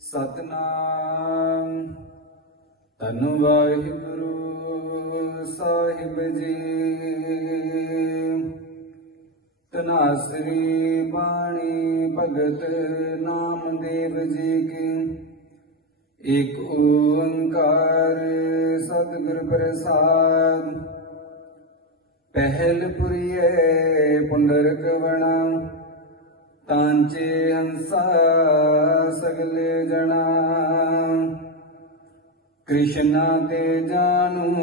ਸਤਨਾਮ। ਤਨ ਵਾਹਿਗੁਰੂ ਸਾਹਿਬ ਜੀ। ਤਨਾਸਰੀ ਬਾਣੀ ਭਗਤ ਨਾਮਦੇਵ ਜੀ ਕੀ। ਏਕ ਓੰਕਾਰ ਸਤਿਗੁਰ ਪ੍ਰਸਾਦ। ਪਹਿਲ ਪੁਰੀਏ ਪੁੰਡਰਕ ਵਣਾ। ਤਾਂਚੇ ਹੰਸਾ ਸਗਲੇ ਜਣਾ। ਕ੍ਰਿਸ਼ਨਾ ਤੇ ਜਾਨੂ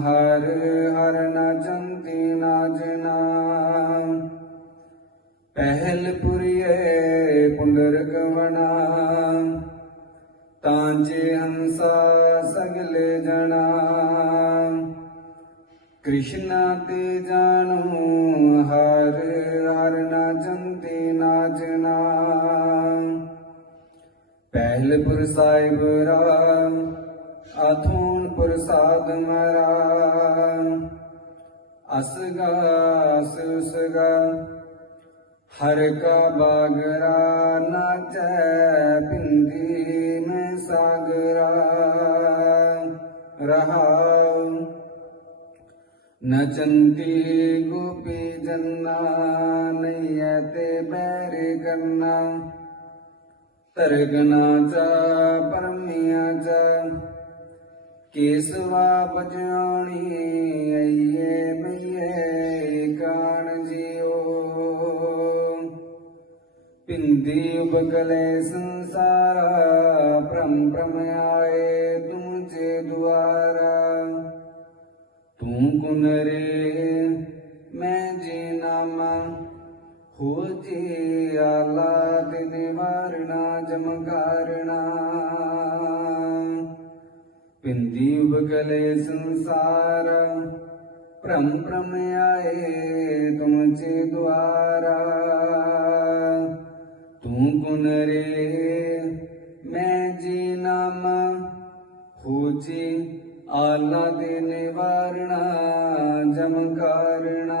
ਹਰ ਹਰ ਨਾਚੰਤੀ ਨਾਚਨਾ ਪਹਿਲ ਪੁਰੀਏ ਪੁੰਡਰਕ ਵਣਾ। ਤਾਂਚੇ ਹੰਸਾ ਸਗਲੇ ਜਣਾ। ਕ੍ਰਿਸ਼ਨਾ ਤੇ ਜਾਨੂ ਹਰ ਹਰ ਨਾਚੰਤੀ ਪਹਿਲਪੁਰ ਸਾਹਿਬ ਰਾਮ ਆਥੂਨ ਪ੍ਰਸਾਦ ਮਰਾ ਅਸਗਾ ਅਸੁਸਗਾ ਹਰ ਕਾ ਬਾਗਰਾ ਨਾਚੈ, ਪਿੰਦੀ ਮੈਂ ਸਾਗਰਾ। ਰਹਾਉ ਨਚੰਤੀ ਗੋਪੀ ਜੰਨਾ, ਨਈਐ ਤੇ ਬੈਰ ਕਰਨਾ ਤਰਗਨਾ ਚਾ, ਪਰਮਿਆ ਚਾ, ਕੇਸਵਾ ਬਜਾਣੀ ਅਈਏ ਮਈਏ ਕਾਣ ਜਿਓ। ਪਿੰਦੀ ਉਬਗਲੇ ਸੰਸਾਰਾ, ਭ੍ਰਮ ਭ੍ਰਮ ਆਏ ਤੂੰ ਜੇ ਦੁਆਰਾ। ਤੂੰ ਕੁਨਰੇ, ਮੈਂ ਜੀ ਨਾਮਾ ਹੋ ਆਲਾ ਤੇ ਨਿਵਾਰਣਾ ਜਮ ਕਾਰਣਾ ਪਿੰਦੀ ਉਬਗਲੇ ਸੰਸਾਰ, ਭ੍ਰਮ ਭ੍ਰਮ ਆਏ ਤੁਮ ਚੇ ਦੁਆਰਾ। ਤੂੰ ਗੁਣ ਰੇ, ਮੈਂ ਜੀ ਨਾਮ ਹੋ ਆਲਾ ਦੇ ਨਿਵਾਰਣਾ ਜਮ ਕਾਰਣਾ